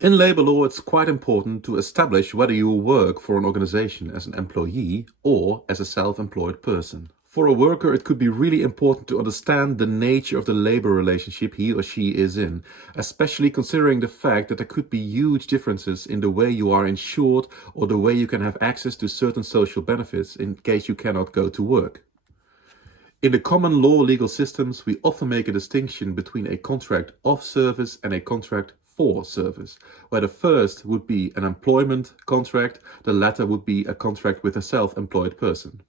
In labor law, it's quite important to establish whether you work for an organization as an employee or as a self-employed person. For a worker, it could be really important to understand the nature of the labor relationship he or she is in, especially considering the fact that there could be huge differences in the way you are insured or the way you can have access to certain social benefits in case you cannot go to work. In the common law legal systems, we often make a distinction between a contract of service and a contract for service, where the first would be an employment contract, the latter would be a contract with a self-employed person.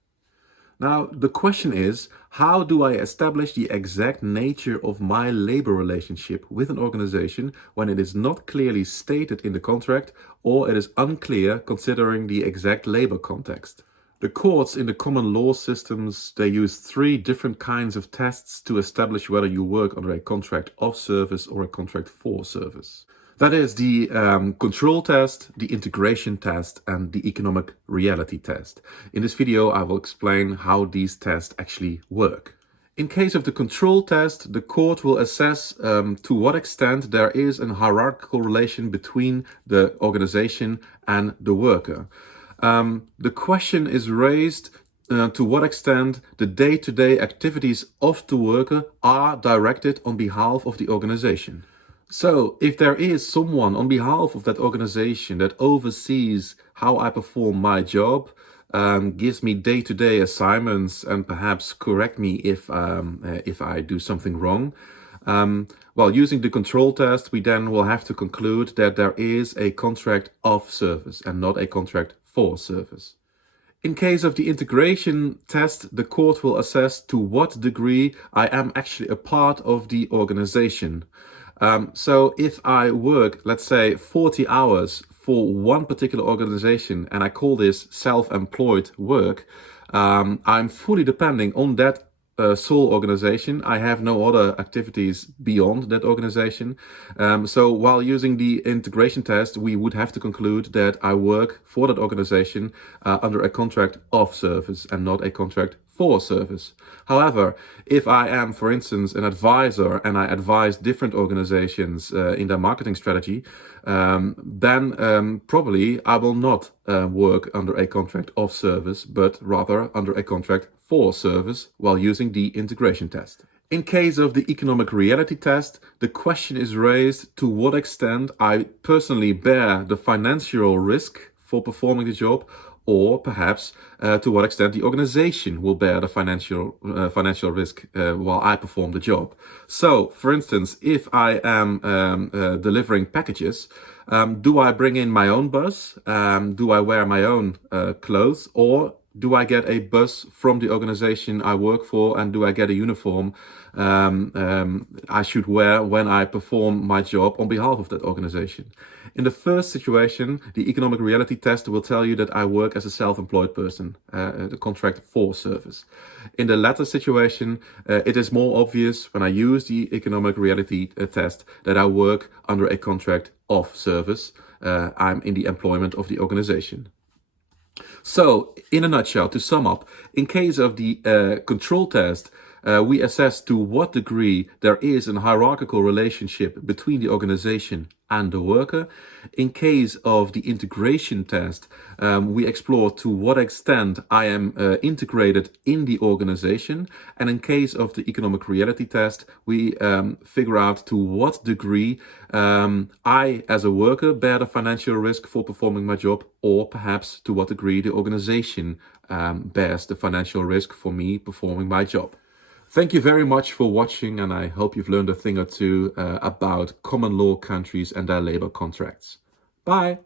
Now, the question is, how do I establish the exact nature of my labor relationship with an organization when it is not clearly stated in the contract or it is unclear considering the exact labor context? The courts in the common law systems, they use three different kinds of tests to establish whether you work under a contract of service or a contract for service. That is the control test, the integration test, and the economic reality test. In this video, I will explain how these tests actually work. In case of the control test, the court will assess to what extent there is a hierarchical relation between the organization and the worker. The question is raised to what extent the day-to-day activities of the worker are directed on behalf of the organization. So, if there is someone on behalf of that organization that oversees how I perform my job, gives me day-to-day assignments and perhaps correct me if I do something wrong, well, using the control test, we then will have to conclude that there is a contract of service and not a contract for service. In case of the integration test, the court will assess to what degree I am actually a part of the organization. So if I work, let's say 40 hours for one particular organization and I call this self-employed work, I'm fully depending on that sole organization. I have no other activities beyond that organization. So while using the integration test, we would have to conclude that I work for that organization under a contract of service and not a contract for service. However, if I am, for instance, an advisor and I advise different organizations in their marketing strategy, then probably I will not work under a contract of service, but rather under a contract for service while using the integration test. In case of the economic reality test, the question is raised to what extent I personally bear the financial risk for performing the job, or perhaps to what extent the organization will bear the financial risk while I perform the job. So, for instance, if I am delivering packages, do I bring in my own bus? Do I wear my own clothes? Or do I get a bus from the organization I work for, and do I get a uniform I should wear when I perform my job on behalf of that organization? In the first situation, the economic reality test will tell you that I work as a self-employed person, the contract for service. In the latter situation, it is more obvious when I use the economic reality test that I work under a contract of service. I'm in the employment of the organization. So, in a nutshell, to sum up, in case of the control test, we assess to what degree there is a hierarchical relationship between the organization and the worker. In case of the integration test, we explore to what extent I am integrated in the organization. And in case of the economic reality test, we figure out to what degree I, as a worker, bear the financial risk for performing my job, or perhaps to what degree the organization bears the financial risk for me performing my job. Thank you very much for watching, and I hope you've learned a thing or two about common law countries and their labor contracts. Bye!